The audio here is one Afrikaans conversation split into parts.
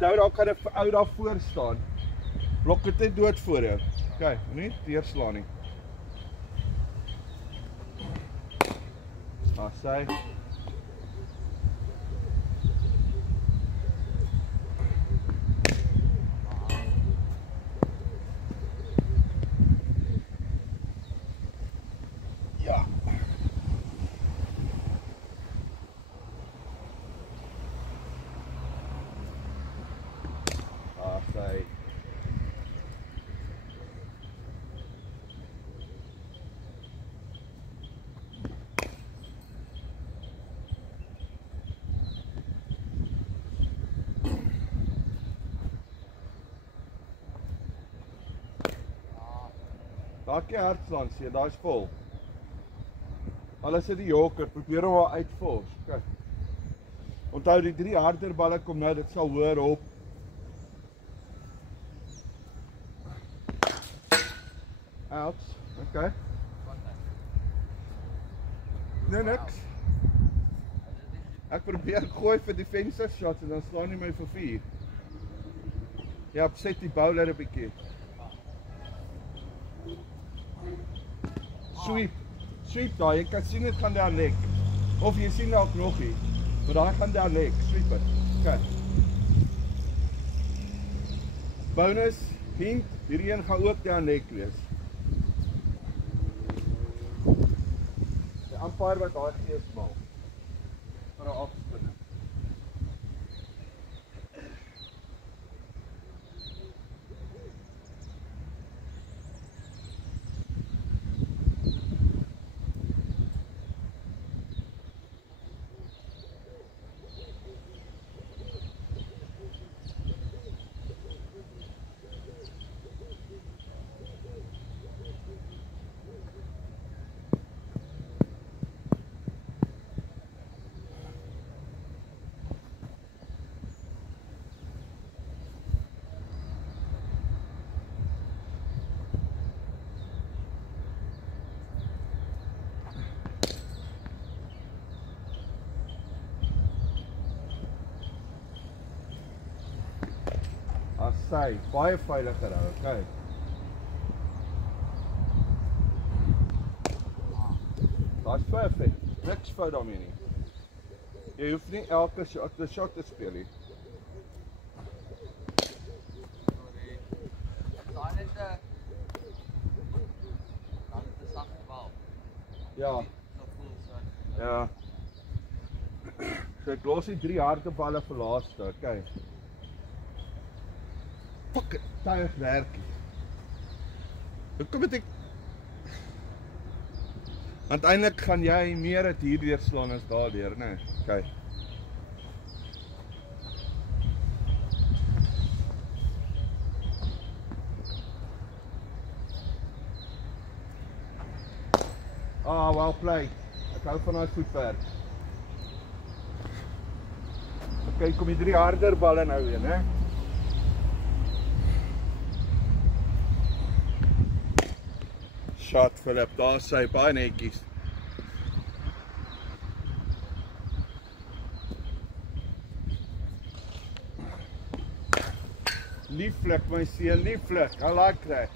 Onthou daar kan 'n ou daar voor staan. Blok dit net dood voor jou. OK, nie deurslaan nie. Sy. Ja. Sy. Daar kan jy hard slaan, sien, daar is vol. Alles is die joker, probeer hom maar uitvors. Kyk. Onthou die 3 harder balle kom nou, dit sal hoër op. Outs, OK. Nee, niks. Ek probeer gooi vir defensive shots en dan slaan hy my vir 4. Ja, opset die bowler 'n bietjie. Sweep daar, jy kan sien dit gaan daar nek. Of jy sien dalk nog nie, maar daar gaan daar nek, sweep dit. OK. Bonus, hint, hierdie een gaan ook daar nek wees. Die umpire wat daar gee is mal. Vir 'n afspinning. Sy, baie veiliger hou, OK. Daar's perfek, niks fout daarmee nie. Jy hoef nie elke shot te speel nie. Daar is 'n sagte bal. Ja. Ja. So ek los die 3 harde balle vir laaste, OK. Fuck it, tuig werk. Hoekom het ek... Want eintlik gaan jy meer het hier deurslaan as daardeur, né? OK. Ah, well played. Ek hou van daai voetwerk. OK, kom die 3 harder balle nou weer, né? Shot, Philip, daar sy, baie netjies. Lieflik, my seun, lieflik, I like that.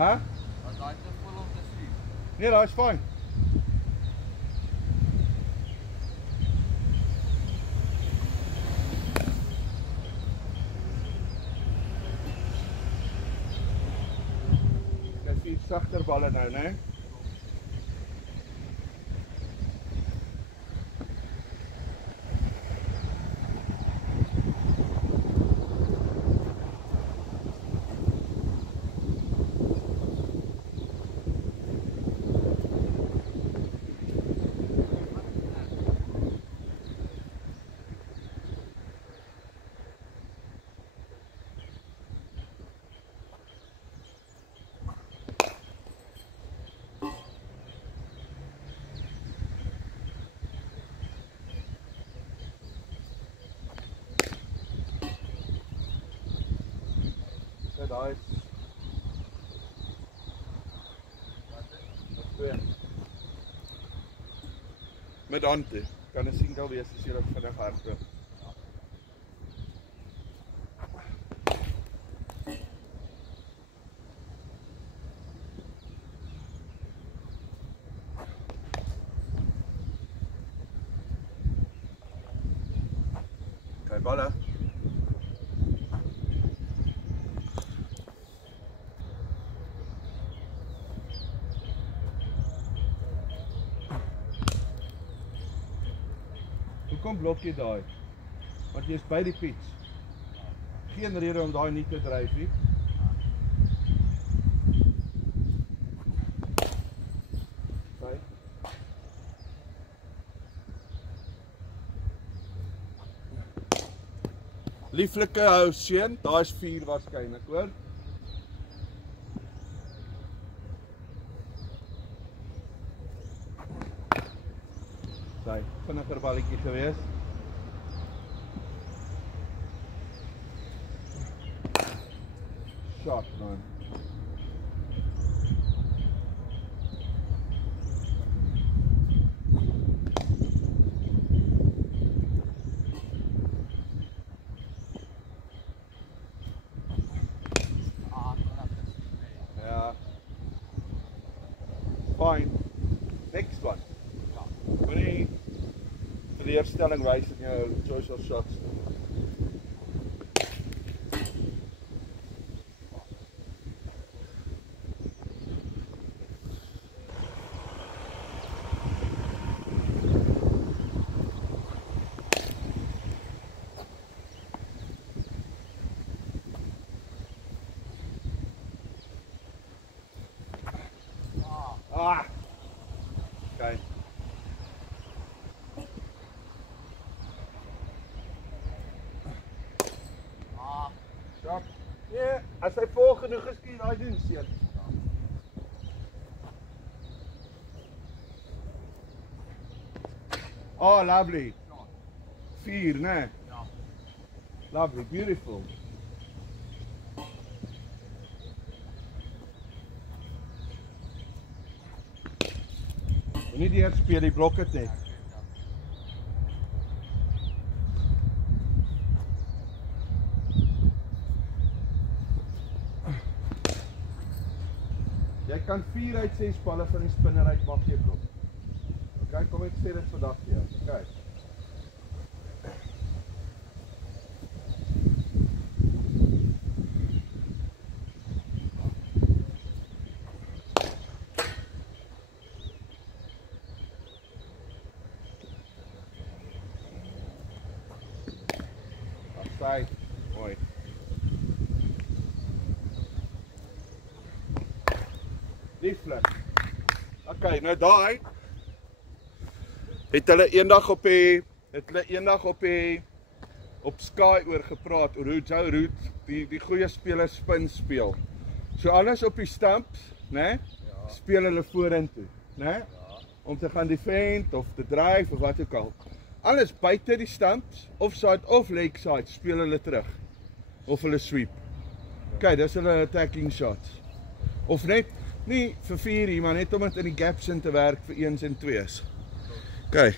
Huh? Nee, dat is fijn. Kijk, iets zachter ballen nou, hè? daai. Wat twee. Met hande. Kan 'n single wees as jy dit vinnig hardloop. Okay, balle. Hoekom blok jy daai? Want jy is by die pitch. Geen rede om daai nie te dryf nie. Okay. Lieflike hou seun, daar is 4 waarskynlik, hoor. Daai vinniger balletjie gewees. Shot man. Ja. Fine. Next one. Moenie teleurstelling wys in jou choice of shots. Ah. Okay. Stop. Ja, as hy vol genoeg is, kan jy daai doen, seun. Oh, lovely. 4, né? Ja. Lovely, beautiful. Nie die het speel die blok het net. Jy kan 4 uit 6 balle van die spinner uit maak jy blok. Okay, kom ek sê dit vandag vir jou. Okay. Sai, mooi. Lieflik. Okay, nou daai het hulle eendag op Sky oor gepraat oor hoe Joe Root die goeie spelers spin speel. So alles op die stumps, né? Ja. Speel hulle vorentoe, né? Ja. Om te gaan defend of te drive of wat ook al. Alles buite die stumps, offside of leg side, speel hulle terug. Of hulle sweep. Okay, dis hulle attacking shots. Of net, nie vir 4 hier, maar net om het in die gaps in te werk vir 1s en 2s. Okay.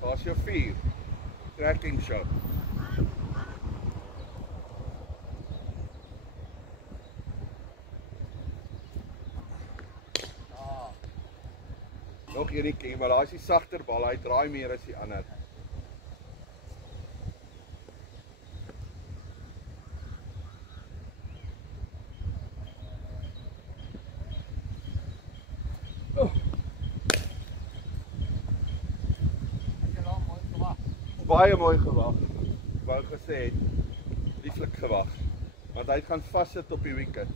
Daar's jou 4. Tracking shot. Nog enetjie, maar daai is die sagter bal, hy draai meer as die ander. Baie mooi gewag. Wou gesê het, lieflik gewag. Want hy gaan vassit op die wicket.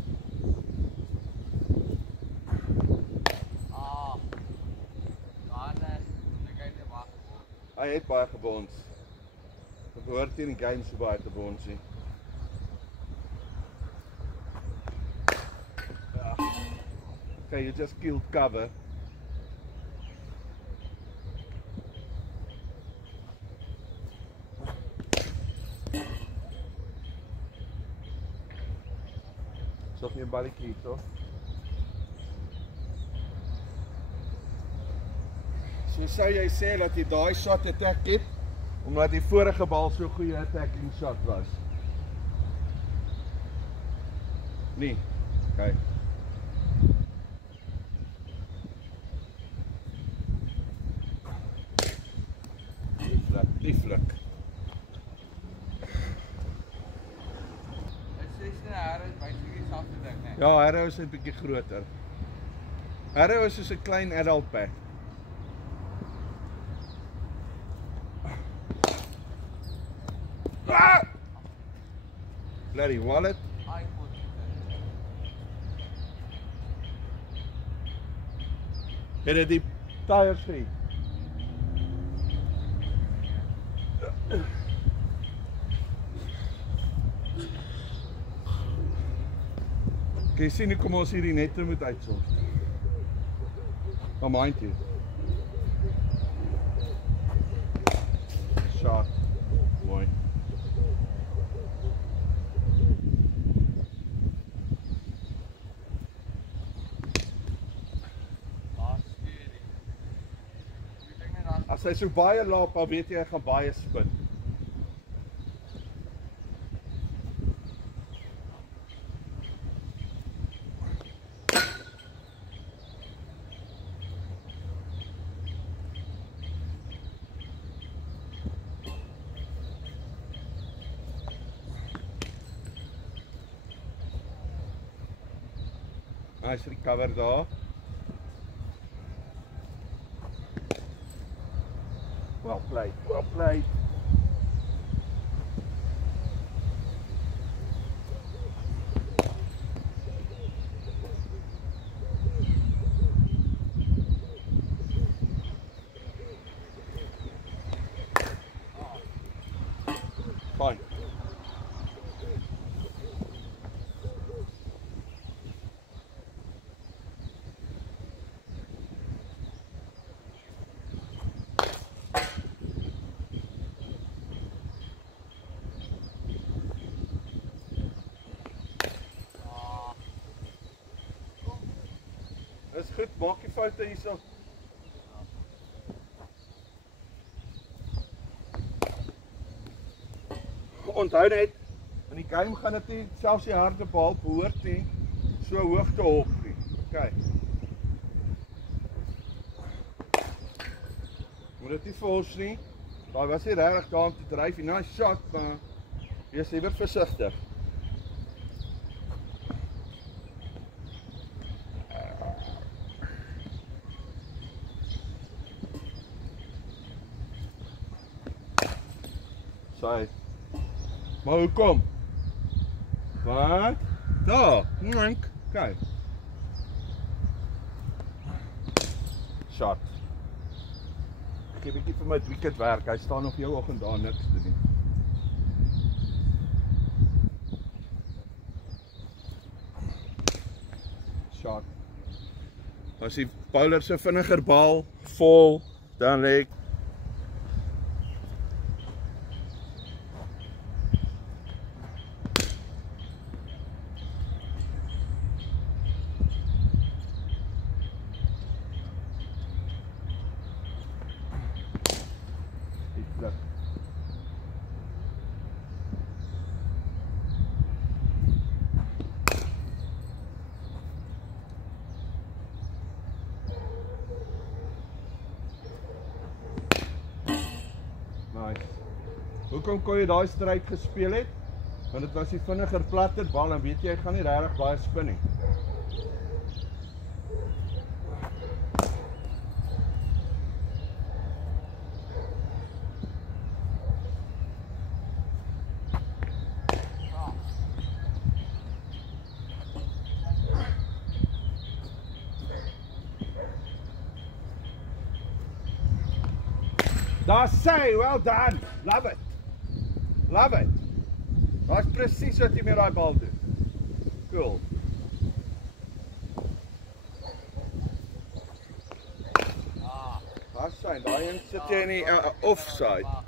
Ah. Ja, nee, ek het nie wag. Hy het baie gebons. Ek behoort hier in die game so baie te bons nie. Okay, you just killed cover. Nog nie 'n balletjie hier, so. So sou jy sê dat jy daai shot attack het omdat die vorige bal so 'n goeie attacking shot was. Nee. Okay. Die fluk. Ja, Arrow is 'n bietjie groter. Arrow is soos 'n klein adult pack. Ah! Bloody wallet. Het dit die tyres gehad? Kan jy sien hoe kom ons hierdie nette moet uitsort? Maar mind you. Shot. Mooi. As hy so baie laap, dan weet jy hy gaan baie spin. Nice recover daar. Well played, well played. Fine. Dis goed, maak die foute hierso. Onthou net, in die game gaan dit nie, selfs die harde bal behoort nie so hoog te hop nie. Okay. Moet dit nie force nie. Daar was nie regtig daar om te dryf nie. Nice shot, maar wees liewer versigtig. Saai. Maar hoekom? Wat? Daar, mink. Kyk. Shot. Ek gee 'n bietjie vir my wicket werk. Hy staan nog jou oggend daar niks te doen. Shot. As die bowler se vinniger bal vol, dan lê ek hoekom kon jy daai stryd gespeel het? Want dit was die vinniger platter bal en weet jy, gaan nie regtig baie spin nie. Daar's sy, well done. Love it. Love it. Daar's presies wat jy met daai bal doen. Cool. Daar sy, daai een sit jy in die offside.